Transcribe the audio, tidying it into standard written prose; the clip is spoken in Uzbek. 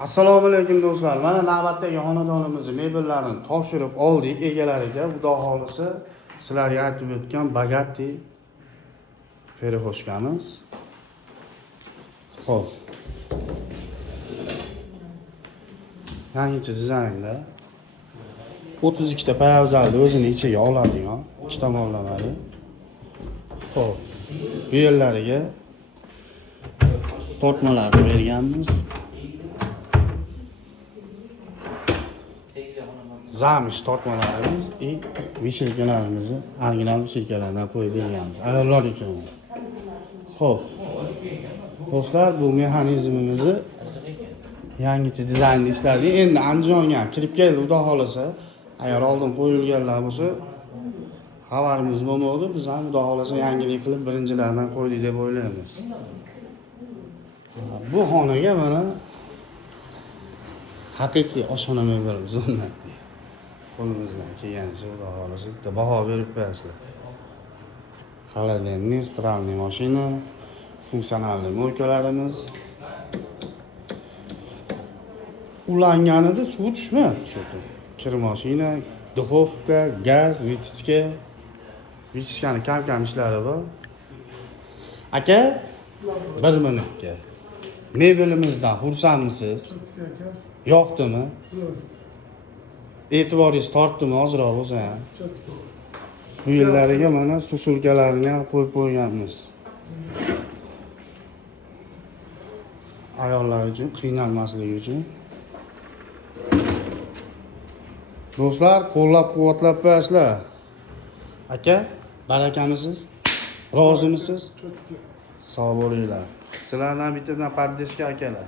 Assalomu alaykum do'stlar. Mana navbatdagi xonadonimizni mebellarini topshirib oldik egalariga. Xudo xolisa sizlarga aytib o'tgan Bugatti Perevoshkamiz. Xo'p. Yangicha dizaynda 32 ta poyabzalni o'zini ichiga oladigan, ikki tomonlamali. Xo'p. Bu yerlariga tortmalarni berganmiz. Zamish tortmalarimiz и vishelkalarimizni original vishelkalardan qo'yib berganmiz. Ayollar uchun. Xo'p. Do'stlar, bu mexanizmimizni yangicha dizaynda ishladik. Endi Andijonga ham kirib keldi, xudo xolisa. Agar oldin qo'yilganlar bo'lsa, xabarimiz bo'lmadi. Biz ham xudo xolisa yangilik qilib birinchilardan qo'ydik deb o'ylaymiz. Bu xonaga mana haqiqiy oshxona mebelimiz o'rnatdik. Qo'limizdan kelganicha xudo xolisa bitta baho berib qo'yasizlar. Холодильник, стиральный mashina, funksionalniy mo'ykalarimiz. Ulanganida suv tushmayapti shu yerda. Kir mashina, duxovka, gaz, vitichka. Vitichkani kam ishlari bor. Aka, 1 minutga. Mebelimizdan xursandmisiz? Yoqdimi? E'tiboringiz tortdimi ozroq bo'lsa ham? Bu yerlariga mana susulkalarni ham qo'yib qo'yganmiz. Ayollar uchun qiynalmasligi uchun. Do'stlar, qo'llab-quvvatlab qo'yasizlar. Aka, barakamisiz? Rozimisiz? Sog' bo'linglar. Sizlardan bittadan poddeska akalar.